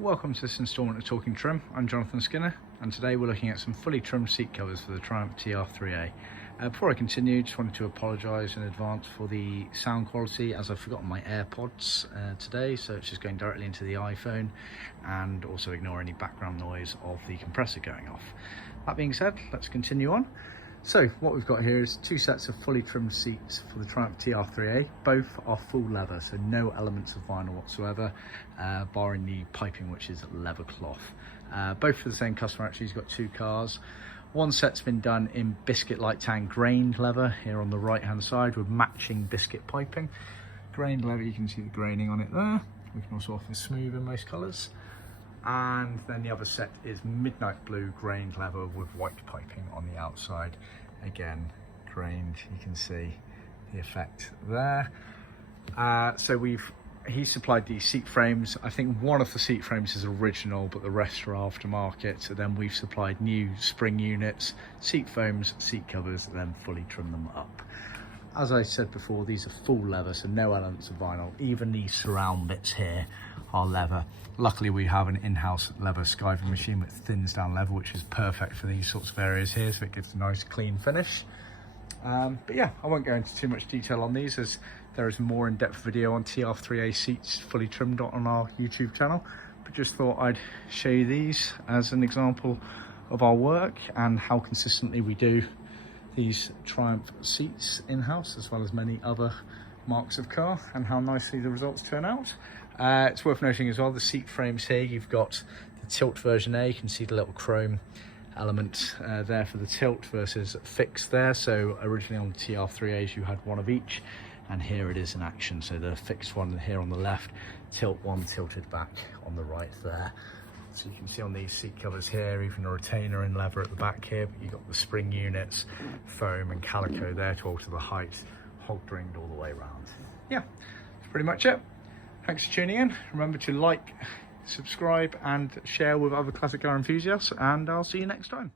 Welcome to this instalment of Talking Trim. I'm Jonathan Skinner, and today we're looking at some fully trimmed seat covers for the Triumph TR3A. Before I continue, just wanted to apologise in advance for the sound quality, as I've forgotten my AirPods today, so it's just going directly into the iPhone, and also ignore any background noise of the compressor going off. That being said, let's continue on. So what we've got here is two sets of fully trimmed seats for the Triumph TR3A. Both are full leather, so no elements of vinyl whatsoever, barring the piping, which is leather cloth. Both for the same customer, actually. He's got two cars. One set's been done in biscuit light tan grained leather here on the right hand side with matching biscuit piping. Grained leather, you can see the graining on it there. We can also offer smooth in most colours. And then the other set is midnight blue grained leather with white piping on the outside. Again, grained, you can see the effect there. He supplied these seat frames. I think one of the seat frames is original, but the rest are aftermarket. So then we've supplied new spring units, seat foams, seat covers, and then fully trim them up. As I said before, these are full leather, so no elements of vinyl. Even these surround bits here are leather. Luckily, we have an in-house leather skiving machine that thins down leather, which is perfect for these sorts of areas here, so it gives a nice clean finish. But yeah, I won't go into too much detail on these, as there is a more in-depth video on TR3A seats fully trimmed on our YouTube channel. But just thought I'd show you these as an example of our work and how consistently we do these Triumph seats in-house, as well as many other marks of car, and how nicely the results turn out. It's worth noting as well, the seat frames here, you've got the tilt version A. You can see the little chrome element there for the tilt versus fixed there. So originally on the TR3As you had one of each, and here it is in action. So the fixed one here on the left, tilt one tilted back on the right there. So you can see on these seat covers here, even a retainer in leather at the back here, but you've got the spring units, foam and calico there to alter the height, hog ringed all the way around. Yeah, that's pretty much it. Thanks for tuning in. Remember to like, subscribe and share with other classic car enthusiasts, and I'll see you next time.